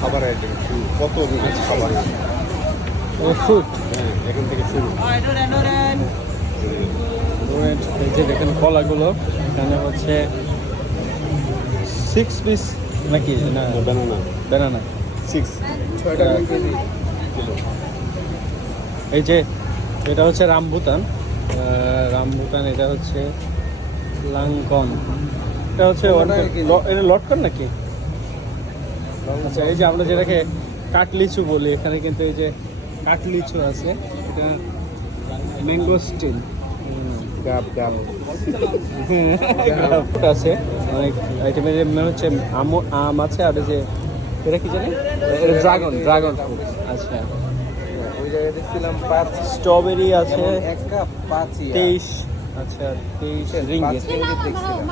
খাবার আইটেম কত খাবার ফ্রুট হ্যাঁ এখান থেকে শুরু। এই যে দেখেন কলাগুলো এখানে হচ্ছে 6 পিস নাকি না ব্যানানা ব্যানানা 6 6 টাকা কিলো। এই যে এটা হচ্ছে রামবুতান রামবুতান, এটা হচ্ছে লাংকন, এটা হচ্ছে এটা লটকন নাকি? আচ্ছা, এই যে আমরা যেটাকে কাটলিচু বলি, এখানে কিন্তু এই যে কাটলিচু আছে, এটা ম্যাঙ্গো স্টিল গাব গাব আছে, অনেক আইটেমের হচ্ছে আম আছে, আর এই যে এটা কি জানি, এটা ড্রাগন ফ্রুট। আচ্ছা, ওই জায়গায় দেখছিলাম 5 স্ট্রবেরি আছে 1 কাপ 5 23, আচ্ছা 23 রিঙ্গিত। দেখছিলাম